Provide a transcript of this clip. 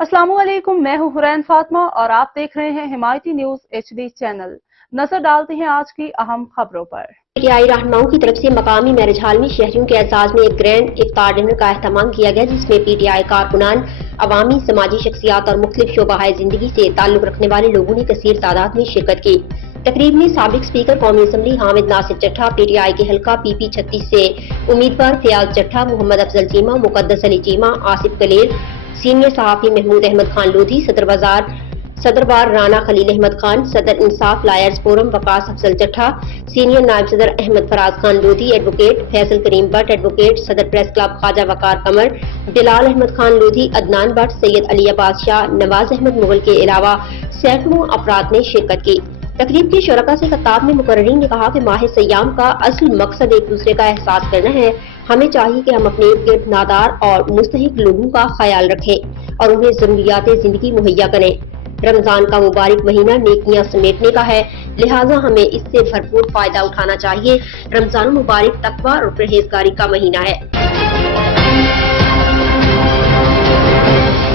अस्सलाम वालेकुम, मैं हूं हुरैन फातिमा और आप देख रहे हैं हिमायती न्यूज HD चैनल। नजर डालते हैं आज की अहम खबरों पर। पीटीआई रहनुमाओं की तरफ से मकामी मैरिज हॉल में शहरियों के एजाज में एक ग्रैंड इफ्तार डिनर का एहतमाम किया गया, जिसमें पीटीआई कारकुनान, अवामी समाजी शख्सियात और मुख्तलिफ शोबाए जिंदगी से ताल्लुक रखने वाले लोगों ने कसीर तादाद में शिरकत की। तकरीब में साबिक स्पीकर कौमी असम्बली हामिद नासिर चट्ठा, पीटीआई के हल्का PP 36 से उम्मीदवार फयाज चट्ठा, मोहम्मद अफजल चीमा, मुकद्दस अली चीमा, आसिफ कलील, सीनियर सहाफी महमूद अहमद खान लोधी, सदरबार राना खलील अहमद खान, सदर Insaf lawyers forum Waqas Afzal Chattha, senior नायब सदर अहमद फराज खान लोधी, एडवोकेट फैसल करीम भट्ट, एडवोकेट सदर प्रेस क्लब ख्वाजा वकार कमर, बिलाल अहमद खान लोधी, अदनान भट्ट, सैयद अली अब्बास शाह, नवाज अहमद मुगल के अलावा सैकड़ों अफराद ने शिरकत की। तकरीब के शुरका से खिताब में मुकर्रिरीन ने कहा कि माह सयाम का असल मकसद एक दूसरे का एहसास करना है। हमें चाहिए कि हम अपने इर्द गिर्द नादार और मुस्तहिक लोगों का ख्याल रखें और उन्हें जरूरियात जिंदगी मुहैया करें। रमजान का मुबारक महीना नेकियां समेटने का है, लिहाजा हमें इससे भरपूर फायदा उठाना चाहिए। रमजान मुबारक तकवा और परहेजगारी का महीना है।